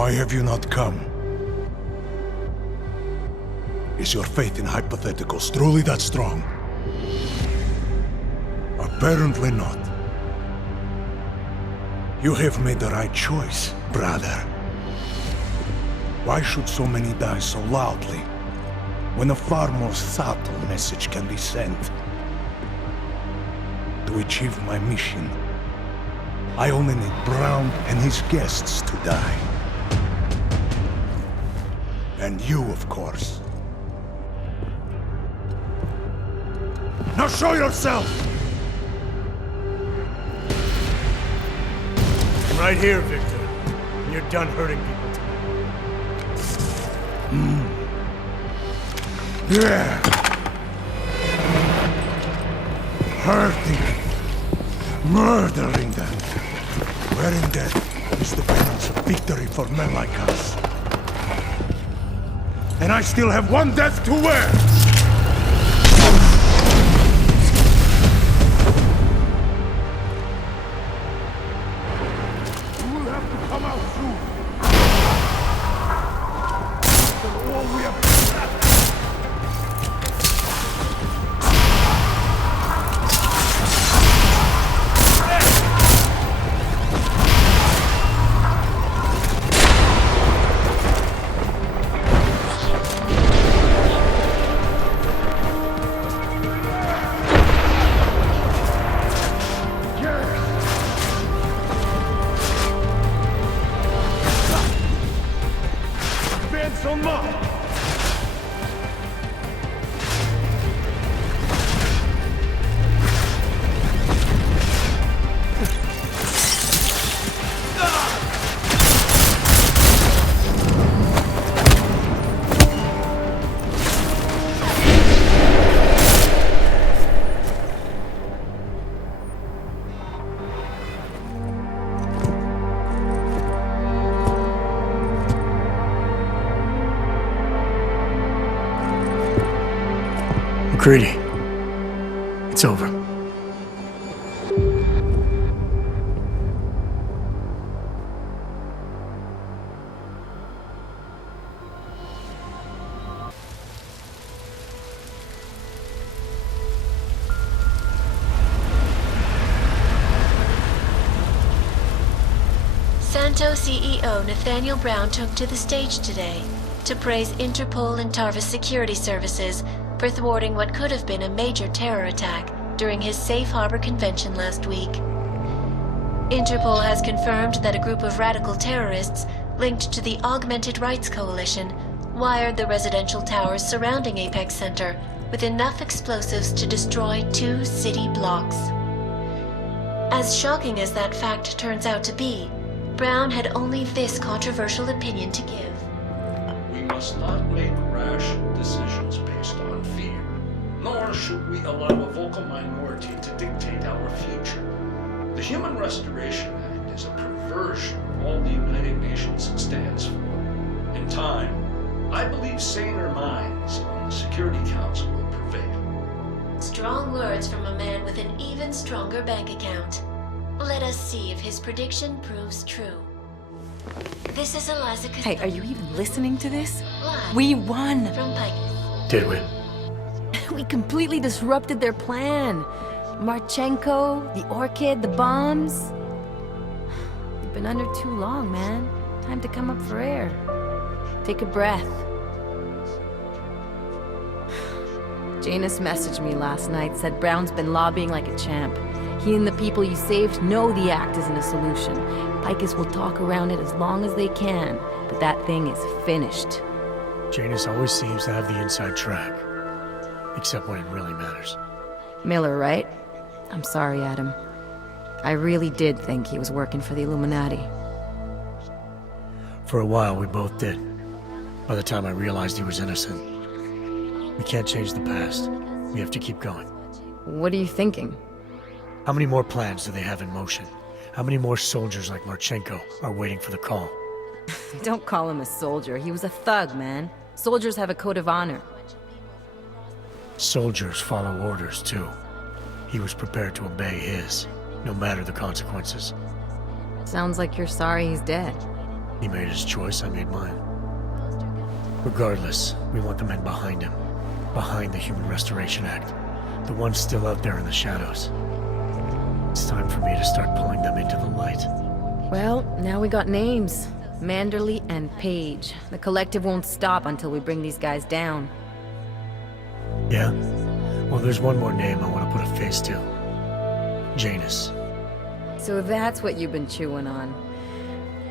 Why have you not come? Is your faith in hypotheticals truly that strong? Apparently not. You have made the right choice, brother. Why should so many die so loudly, when a far more subtle message can be sent? To achieve my mission, I only need Brown and his guests to die. And you, of course. Now show yourself! I'm right here, Victor. And you're done hurting people tonight. Yeah. Hurting. Murdering them. Wearing death is the penance of victory for men like us. And I still have one death to wear! You will have to come out soon. After all we have McCready. It's over. Santo CEO Nathaniel Brown took to the stage today to praise Interpol and Tarvis security services for thwarting what could have been a major terror attack during his Safe Harbor convention last week. Interpol has confirmed that a group of radical terrorists linked to the Augmented Rights Coalition wired the residential towers surrounding Apex Center with enough explosives to destroy 2 city blocks. As shocking as that fact turns out to be, Brown had only this controversial opinion to give. We must not make rash decisions based on fear, nor should we allow a vocal minority to dictate our future. The Human Restoration Act is a perversion of all the United Nations stands for. In time, I believe saner minds on the Security Council will prevail. Strong words from a man with an even stronger bank account. Let us see if his prediction proves true. This is Eliza Hey, are you even listening to this? Live We won! from Picus. Did we? We completely disrupted their plan. Marchenko, the Orchid, the bombs. You've been under too long, man. Time to come up for air. Take a breath. Janus messaged me last night, said Brown's been lobbying like a champ. He and the people you saved know the act isn't a solution. Picus will talk around it as long as they can, but that thing is finished. Janus always seems to have the inside track. Except when it really matters. Miller, right? I'm sorry, Adam. I really did think he was working for the Illuminati. For a while, we both did. By the time I realized he was innocent. We can't change the past. We have to keep going. What are you thinking? How many more plans do they have in motion? How many more soldiers like Marchenko are waiting for the call? Don't call him a soldier. He was a thug, man. Soldiers have a code of honor. Soldiers follow orders, too. He was prepared to obey his, no matter the consequences. Sounds like you're sorry he's dead. He made his choice, I made mine. Regardless, we want the men behind him. Behind the Human Restoration Act. The ones still out there in the shadows. It's time for me to start pulling them into the light. Well, now we got names. Manderley and Page. The collective won't stop until we bring these guys down. Yeah? Well, there's one more name I want to put a face to. Janus. So that's what you've been chewing on.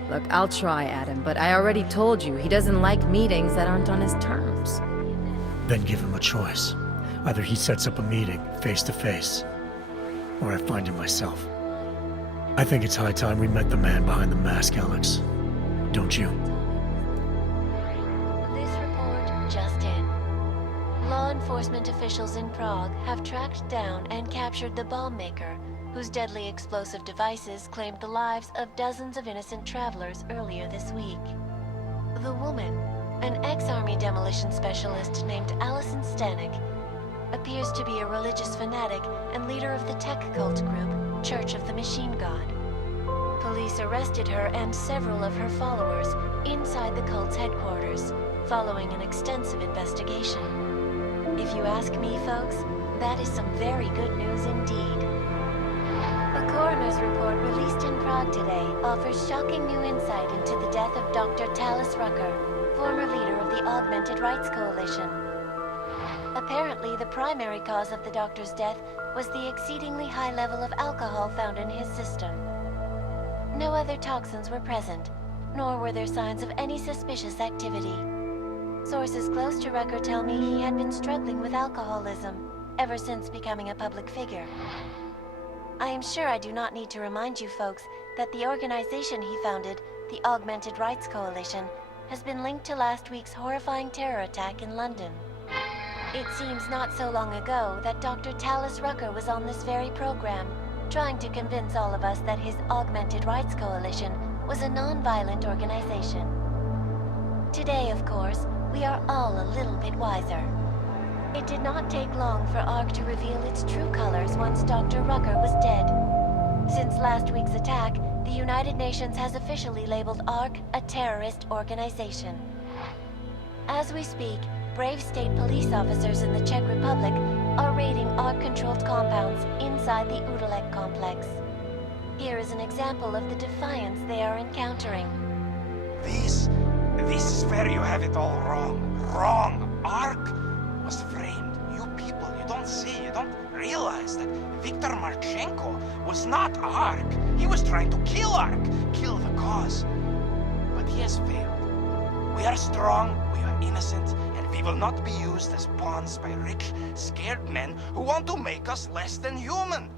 Look, I'll try, Adam, but I already told you he doesn't like meetings that aren't on his terms. Then give him a choice. Either he sets up a meeting, face to face, or I find him myself. I think it's high time we met the man behind the mask, Alex. Don't you? This report just in. Law enforcement officials in Prague have tracked down and captured the bomb maker, whose deadly explosive devices claimed the lives of dozens of innocent travelers earlier this week. The woman, an ex-army demolition specialist named Allison Stanek, appears to be a religious fanatic and leader of the tech cult group, Church of the Machine God. Police arrested her and several of her followers inside the cult's headquarters, following an extensive investigation. If you ask me, folks, that is some very good news indeed. A coroner's report released in Prague today offers shocking new insight into the death of Dr. Talis Rucker, former leader of the Augmented Rights Coalition. Apparently, the primary cause of the doctor's death was the exceedingly high level of alcohol found in his system. No other toxins were present, nor were there signs of any suspicious activity. Sources close to Rucker tell me he had been struggling with alcoholism ever since becoming a public figure. I am sure I do not need to remind you folks that the organization he founded, the Augmented Rights Coalition, has been linked to last week's horrifying terror attack in London. It seems not so long ago that Dr. Talis Rucker was on this very program, trying to convince all of us that his Augmented Rights Coalition was a non-violent organization. Today, of course, we are all a little bit wiser. It did not take long for ARC to reveal its true colors once Dr. Rucker was dead. Since last week's attack, the United Nations has officially labeled ARC a terrorist organization. As we speak, brave state police officers in the Czech Republic are raiding ARC-controlled compounds inside the Udalek complex. Here is an example of the defiance they are encountering. This is where you have it all wrong. Wrong! ARC was framed. You people, you don't see, you don't realize that Viktor Marchenko was not ARC. He was trying to kill ARC, kill the cause. But he has failed. We are strong, we are innocent, and we will not be used as pawns by rich, scared men who want to make us less than human.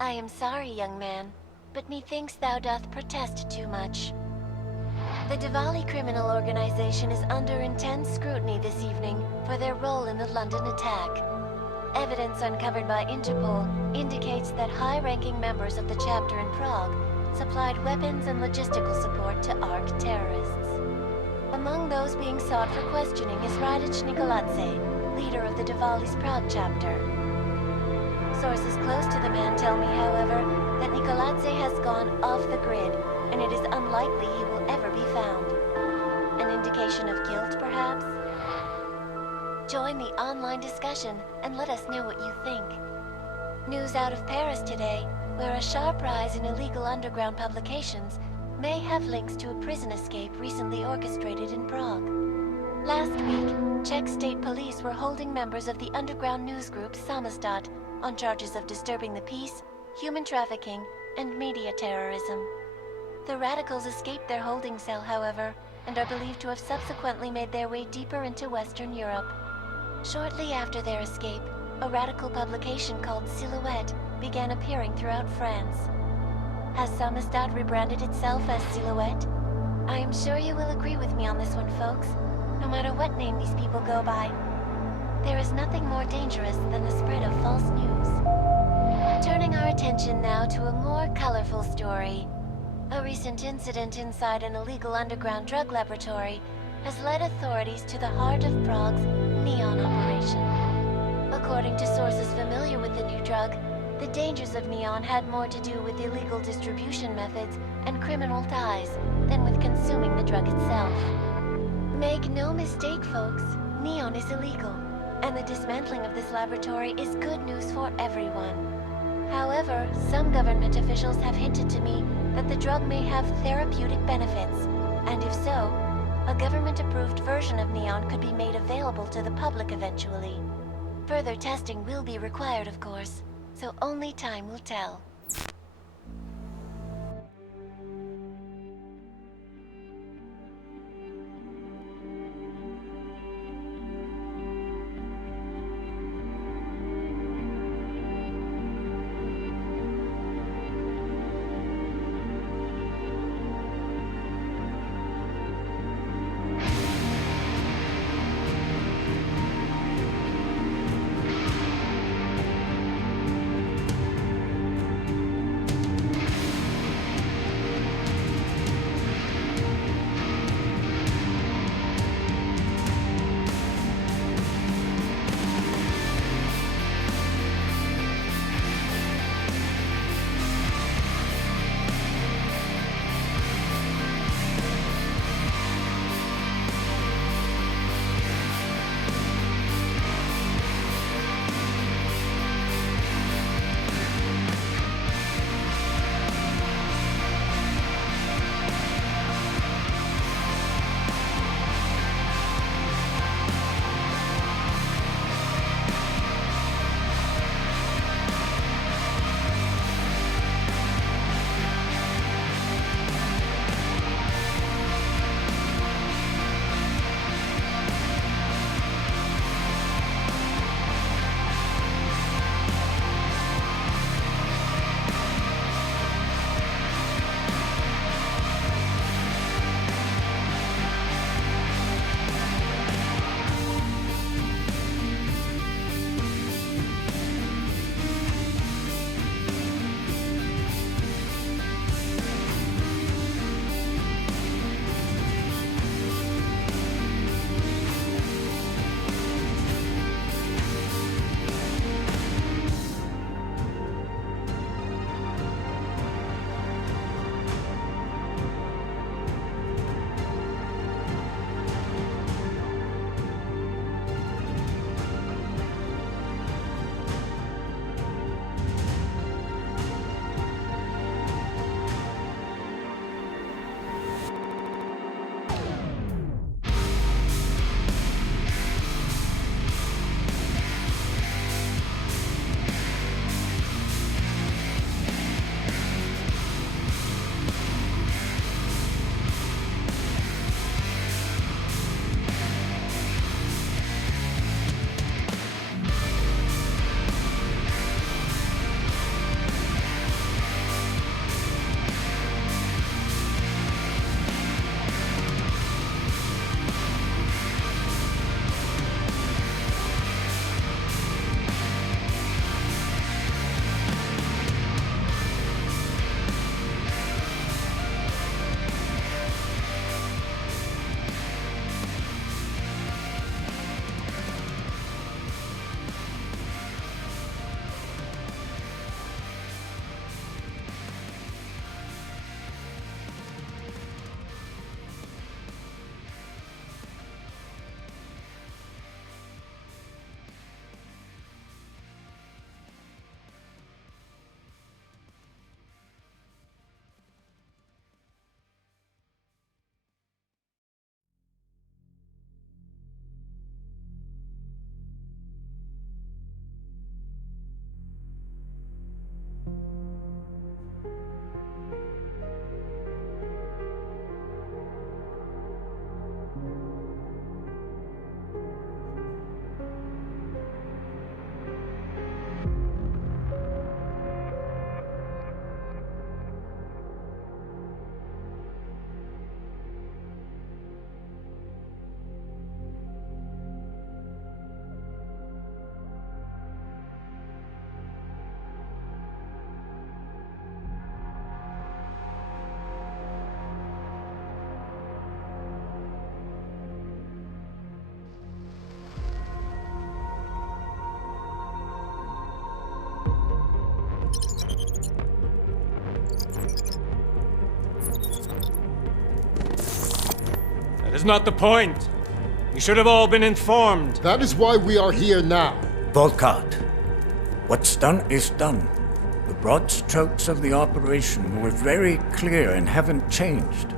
I am sorry, young man, but methinks thou doth protest too much. The Diwali criminal organization is under intense scrutiny this evening for their role in the London attack. Evidence uncovered by Interpol indicates that high-ranking members of the chapter in Prague supplied weapons and logistical support to ARC terrorists. Among those being sought for questioning is Radic Nikoladze, leader of the Diwali's Prague chapter. Sources close to the man tell me, however, that Nikoladze has gone off the grid, and it is unlikely he will ever be found. An indication of guilt, perhaps? Join the online discussion and let us know what you think. News out of Paris today, where a sharp rise in illegal underground publications may have links to a prison escape recently orchestrated in Prague. Last week, Czech state police were holding members of the underground news group Samizdat on charges of disturbing the peace, human trafficking, and media terrorism. The radicals escaped their holding cell, however, and are believed to have subsequently made their way deeper into Western Europe. Shortly after their escape, a radical publication called Silhouette began appearing throughout France. Has Samizdat rebranded itself as Silhouette? I am sure you will agree with me on this one, folks, no matter what name these people go by. There is nothing more dangerous than the spread of false news. Turning our attention now to a more colorful story. A recent incident inside an illegal underground drug laboratory has led authorities to the heart of Prague's Neon operation. According to sources familiar with the new drug, The dangers of neon had more to do with illegal distribution methods and criminal ties than with consuming the drug itself. Make no mistake, folks, neon is illegal, and the dismantling of this laboratory is good news for everyone. However, some government officials have hinted to me that the drug may have therapeutic benefits, and if so, a government-approved version of neon could be made available to the public eventually. Further testing will be required, of course, so only time will tell. is not the point. You should have all been informed. That is why we are here now. Volkart, what's done is done. The broad strokes of the operation were very clear and haven't changed.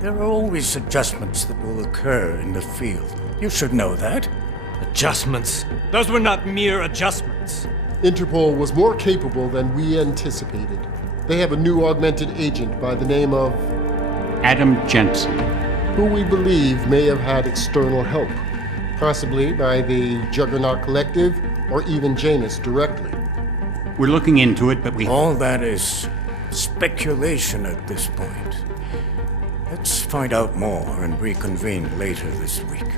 There are always adjustments that will occur in the field. You should know that. Adjustments? Those were not mere adjustments. Interpol was more capable than we anticipated. They have a new augmented agent by the name of Adam Jensen, who we believe may have had external help, possibly by the Juggernaut Collective or even Janus directly. We're looking into it, but All that is speculation at this point. Let's find out more and reconvene later this week.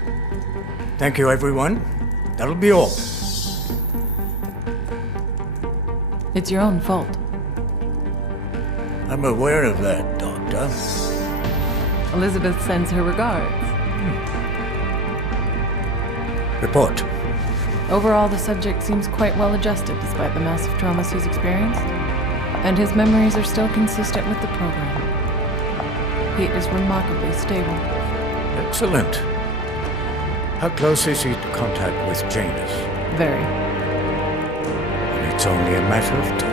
Thank you, everyone. That'll be all. It's your own fault. I'm aware of that, Doctor. Elizabeth sends her regards. Report. Overall, the subject seems quite well adjusted despite the massive traumas he's experienced, and his memories are still consistent with the program. He is remarkably stable. Excellent. How close is he to contact with Janus? Very. It's only a matter of time.